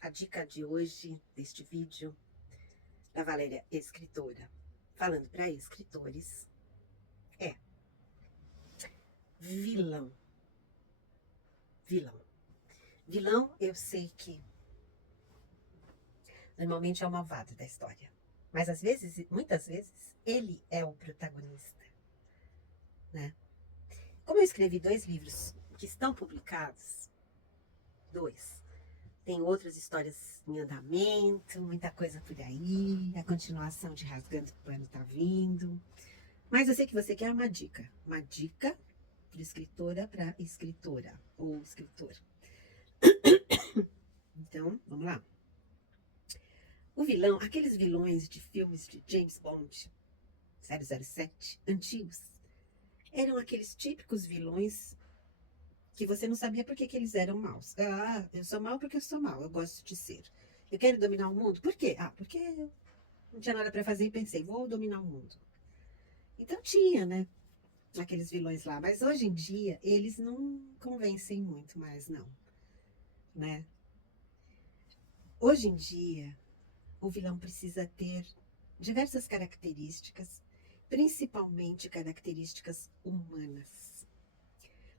A dica de hoje, deste vídeo, da Valéria Escritora, falando para escritores, é vilão. Vilão. Vilão, eu sei que normalmente é o malvado da história. Mas às vezes, muitas vezes, ele é o protagonista, né? Como eu escrevi 2 livros que estão publicados, 2, tem outras histórias em andamento, muita coisa por aí, a continuação de Rasgando o Pano tá vindo. Mas eu sei que você quer uma dica. Uma dica de escritora para escritora ou escritor. Então, vamos lá. O vilão, aqueles vilões de filmes de James Bond, 007, antigos, eram aqueles típicos vilões que você não sabia por que eles eram maus. Ah, eu sou mau porque eu sou mau, eu gosto de ser. Eu quero dominar o mundo. Por quê? Ah, porque eu não tinha nada para fazer e pensei, vou dominar o mundo. Então tinha, né? Aqueles vilões lá. Mas hoje em dia, eles não convencem muito mais, não. Né? Hoje em dia, o vilão precisa ter diversas características, principalmente características humanas.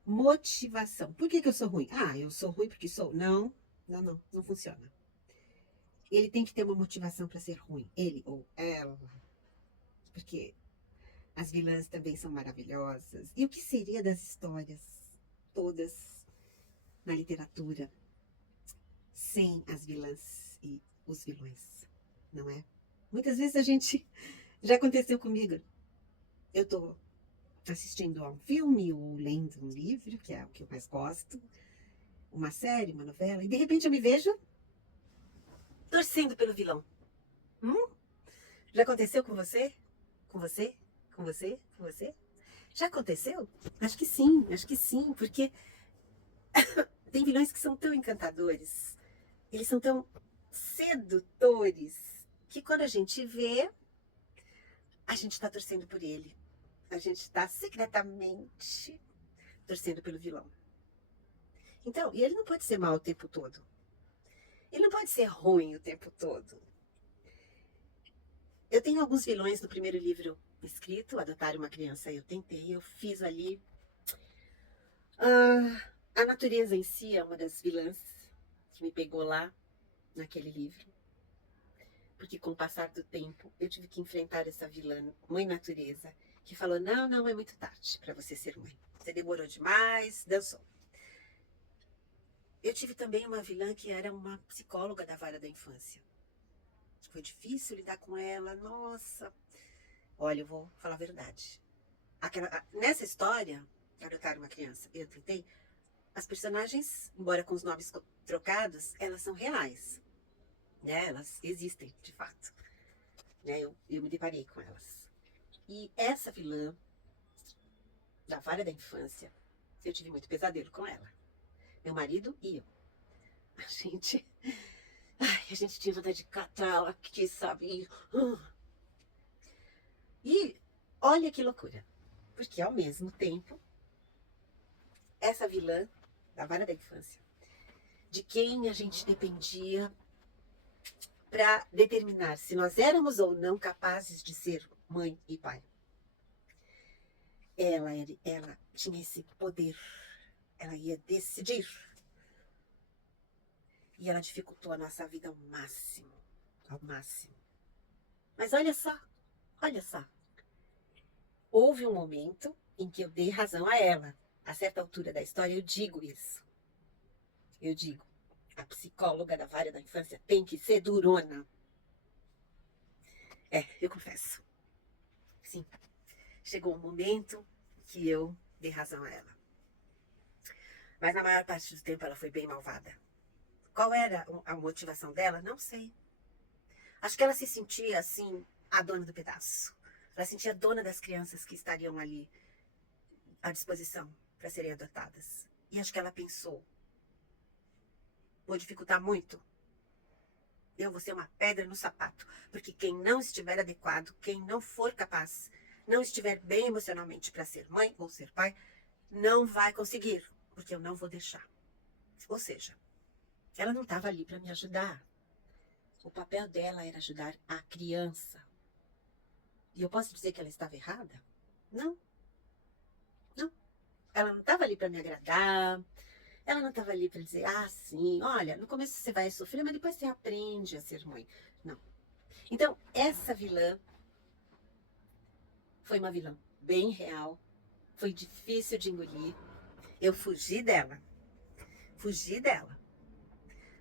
Motivação. Por que eu sou ruim? Ah, eu sou ruim porque sou. Não funciona. Ele tem que ter uma motivação para ser ruim, ele ou ela. Porque as vilãs também são maravilhosas. E o que seria das histórias todas na literatura sem as vilãs e os vilões, não é? Muitas vezes a gente. Já aconteceu comigo. Eu tô assistindo a um filme ou lendo um livro, que é o que eu mais gosto, uma série, uma novela, e de repente eu me vejo torcendo pelo vilão. Hum? Já aconteceu com você? Com você? Com você? Com você? Já aconteceu? Acho que sim, porque tem vilões que são tão encantadores, eles são tão sedutores, que quando a gente vê, a gente está torcendo por ele. A gente está secretamente torcendo pelo vilão. Então, e ele não pode ser mau o tempo todo. Ele não pode ser ruim o tempo todo. Eu tenho alguns vilões no primeiro livro escrito, Adotar uma Criança. Eu tentei, eu fiz ali. A natureza em si é uma das vilãs que me pegou lá naquele livro. Porque com o passar do tempo, eu tive que enfrentar essa vilã, mãe natureza, que falou, não, é muito tarde para você ser mãe. Você demorou demais, dançou. Eu tive também uma vilã que era uma psicóloga da vara da infância. Foi difícil lidar com ela, nossa. Olha, eu vou falar a verdade. Nessa história, Adotar uma Criança, eu tentei, as personagens, embora com os nomes trocados, elas são reais. Né? Elas existem, de fato. Né? Eu me deparei com elas. E essa vilã da vara da infância, eu tive muito pesadelo com ela. Meu marido e eu. A gente. Ai, a gente tinha vontade de catá-la, que sabe? E olha que loucura. Porque ao mesmo tempo, essa vilã da vara da infância, de quem a gente dependia para determinar se nós éramos ou não capazes de ser mãe e pai. Ela tinha esse poder, ela ia decidir. E ela dificultou a nossa vida ao máximo, ao máximo. Mas olha só. Houve um momento em que eu dei razão a ela. A certa altura da história eu digo isso. Eu digo, a psicóloga da vara da infância tem que ser durona. Eu confesso. Sim, chegou um momento que eu dei razão a ela. Mas na maior parte do tempo ela foi bem malvada. Qual era a motivação dela? Não sei. Acho que ela se sentia assim, a dona do pedaço. Ela se sentia dona das crianças que estariam ali à disposição para serem adotadas. E acho que ela pensou, vou dificultar muito. Eu vou ser uma pedra no sapato. Porque quem não estiver adequado, quem não for capaz, não estiver bem emocionalmente para ser mãe ou ser pai, não vai conseguir. Porque eu não vou deixar. Ou seja, ela não estava ali para me ajudar. O papel dela era ajudar a criança. E eu posso dizer que ela estava errada? Não, não. Ela não estava ali para me agradar. Ela não estava ali para dizer, ah, sim, olha, no começo você vai sofrer, mas depois você aprende a ser mãe. Não. Então, essa vilã foi uma vilã bem real. Foi difícil de engolir. Eu fugi dela. Fugi dela.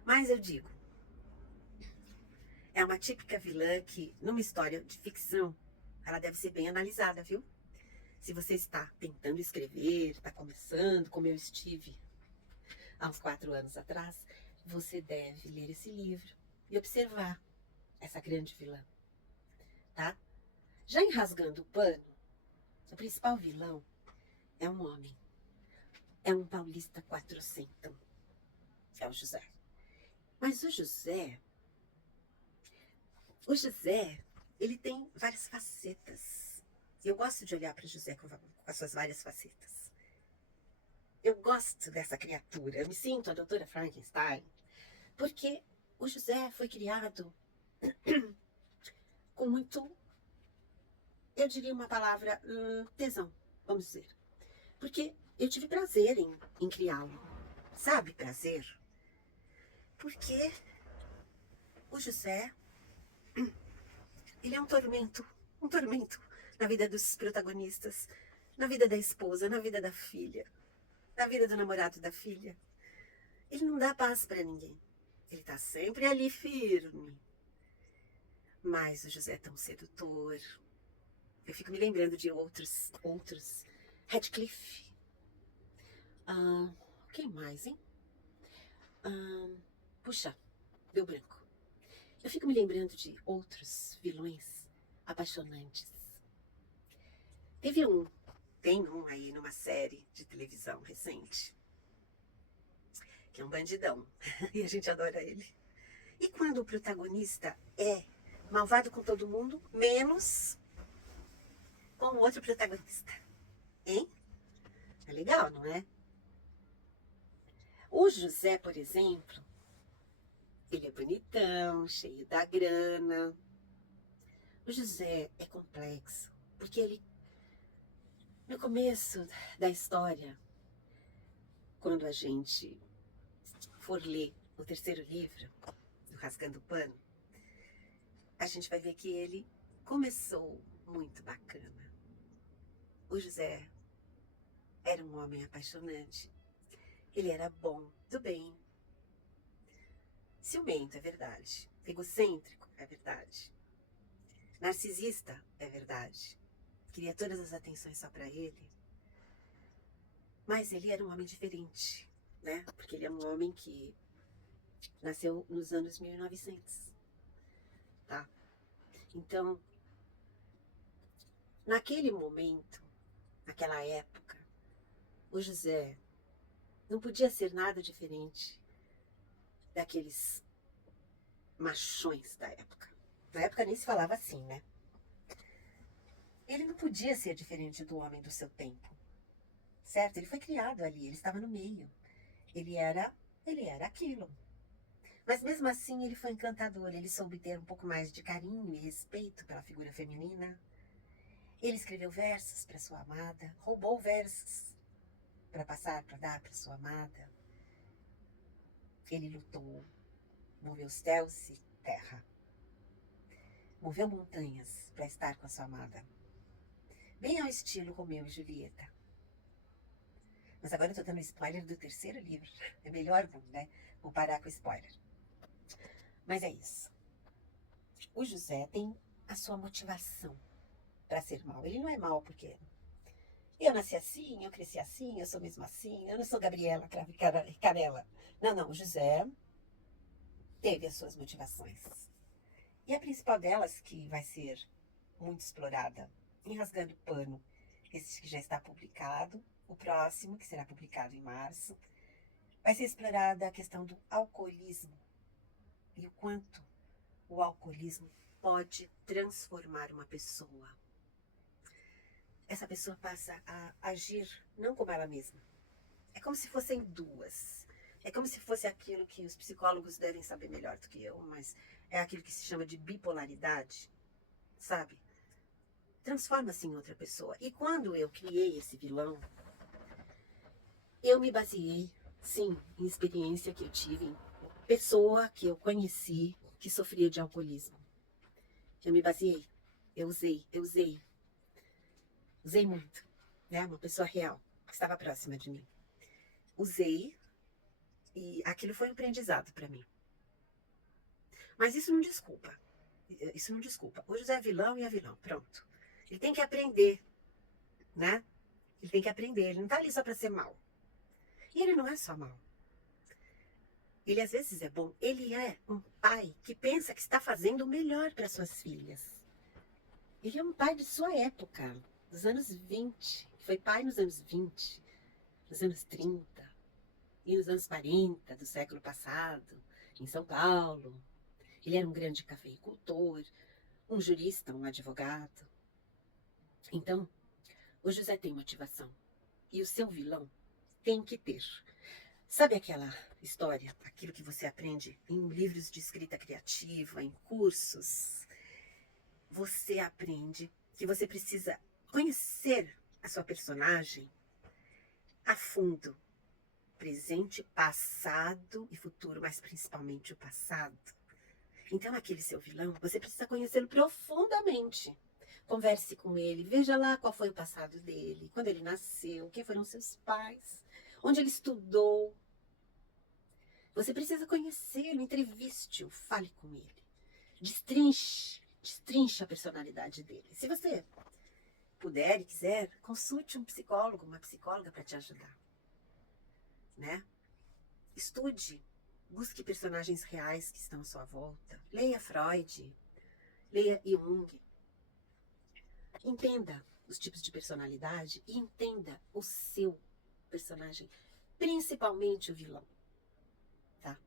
Mas eu digo, é uma típica vilã que, numa história de ficção, ela deve ser bem analisada, viu? Se você está tentando escrever, está começando, como eu estive há uns 4 anos atrás, você deve ler esse livro e observar essa grande vilã, tá? Já em Rasgando o Pano, o principal vilão é um homem. É um paulista quatrocentão. É o José. Mas o José, ele tem várias facetas. Eu gosto de olhar para o José com as suas várias facetas. Eu gosto dessa criatura. Eu me sinto a doutora Frankenstein. Porque o José foi criado com muito, eu diria uma palavra, tesão, vamos dizer. Porque eu tive prazer em criá-lo. Sabe, prazer? Porque o José, ele é um tormento na vida dos protagonistas, na vida da esposa, na vida da filha, na vida do namorado da filha. Ele não dá paz para ninguém. Ele tá sempre ali firme. Mas o José é tão sedutor. Eu fico me lembrando de outros. Radcliffe. Quem mais, hein? Puxa, deu branco. Eu fico me lembrando de outros vilões apaixonantes. Tem um aí numa série de televisão recente, que é um bandidão, e a gente adora ele. E quando o protagonista é malvado com todo mundo, menos com o outro protagonista, hein? É legal, não é? O José, por exemplo, ele é bonitão, cheio da grana. O José é complexo, porque ele, no começo da história, quando a gente for ler o terceiro livro, do Rasgando o Pano, a gente vai ver que ele começou muito bacana. O José era um homem apaixonante. Ele era bom, do bem. Ciumento, é verdade. Egocêntrico, é verdade. Narcisista, é verdade. Queria todas as atenções só para ele. Mas ele era um homem diferente, né? Porque ele é um homem que nasceu nos anos 1900, tá? Então, naquele momento, naquela época, o José não podia ser nada diferente daqueles machões da época. Na época nem se falava assim, né? Ele não podia ser diferente do homem do seu tempo, certo? Ele foi criado ali, ele estava no meio. Ele era aquilo. Mas mesmo assim ele foi encantador, ele soube ter um pouco mais de carinho e respeito pela figura feminina. Ele escreveu versos para sua amada, roubou versos para passar, para dar para sua amada. Ele lutou, moveu céus e terra. Moveu montanhas para estar com a sua amada. Bem ao estilo Romeu e Julieta. Mas agora eu tô dando spoiler do terceiro livro. É melhor não, né? Vou parar com spoiler. Mas é isso. O José tem a sua motivação para ser mal. Ele não é mal porque eu nasci assim, eu cresci assim, eu sou mesmo assim, eu não sou Gabriela Cravo e Canela. Não, o José teve as suas motivações. E a principal delas, que vai ser muito explorada em Rasgando o Pano, esse que já está publicado, o próximo, que será publicado em março, vai ser explorada a questão do alcoolismo e o quanto o alcoolismo pode transformar uma pessoa. Essa pessoa passa a agir não como ela mesma. É como se fossem duas. É como se fosse aquilo que os psicólogos devem saber melhor do que eu, mas é aquilo que se chama de bipolaridade, sabe? Transforma-se em outra pessoa. E quando eu criei esse vilão, eu me baseei, sim, em experiência que eu tive, em pessoa que eu conheci que sofria de alcoolismo. Eu me baseei, usei muito, né? Uma pessoa real, que estava próxima de mim. Usei e aquilo foi um aprendizado para mim. Mas isso não desculpa. Isso não desculpa. O José é vilão e é vilão, pronto. Ele tem que aprender, né? Ele tem que aprender, ele não está ali só para ser mal. E ele não é só mal. Ele às vezes é bom. Ele é um pai que pensa que está fazendo o melhor para suas filhas. Ele é um pai de sua época, dos anos 20. Foi pai nos anos 20, nos anos 30 e nos anos 40 do século passado, em São Paulo. Ele era um grande cafeicultor, um jurista, um advogado. Então, o José tem motivação. E o seu vilão tem que ter. Sabe aquela história, aquilo que você aprende em livros de escrita criativa, em cursos? Você aprende que você precisa conhecer a sua personagem a fundo. Presente, passado e futuro, mas principalmente o passado. Então, aquele seu vilão, você precisa conhecê-lo profundamente. Converse com ele, veja lá qual foi o passado dele, quando ele nasceu, quem foram seus pais, onde ele estudou. Você precisa conhecê-lo, entreviste-o, fale com ele. Destrinche a personalidade dele. Se você puder e quiser, consulte um psicólogo, uma psicóloga para te ajudar. Né? Estude, busque personagens reais que estão à sua volta. Leia Freud, leia Jung. Entenda os tipos de personalidade e entenda o seu personagem, principalmente o vilão. Tá?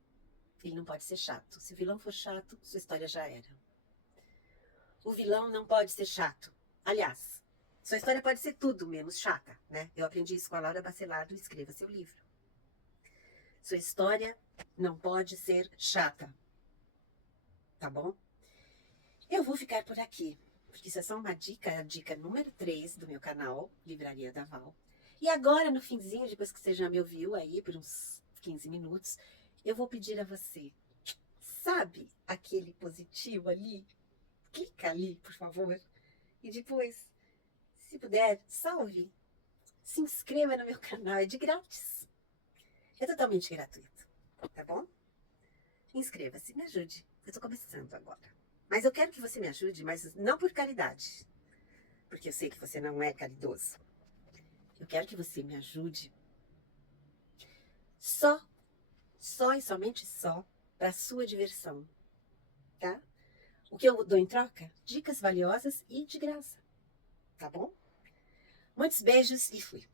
Ele não pode ser chato. Se o vilão for chato, sua história já era. O vilão não pode ser chato. Aliás, sua história pode ser tudo menos chata, né? Eu aprendi isso com a Laura Bacelar do Escreva Seu Livro. Sua história não pode ser chata. Tá bom? Eu vou ficar por aqui, porque isso é só uma dica, a dica número 3 do meu canal, Livraria da Val. E agora, no finzinho, depois que você já me ouviu aí por uns 15 minutos, eu vou pedir a você, sabe aquele positivo ali? Clica ali, por favor. E depois, se puder, salve. Se inscreva no meu canal, é de grátis. É totalmente gratuito, tá bom? Inscreva-se, me ajude. Eu tô começando agora. Mas eu quero que você me ajude, mas não por caridade. Porque eu sei que você não é caridoso. Eu quero que você me ajude só e somente só para sua diversão, tá? O que eu dou em troca? Dicas valiosas e de graça, tá bom? Muitos beijos e fui.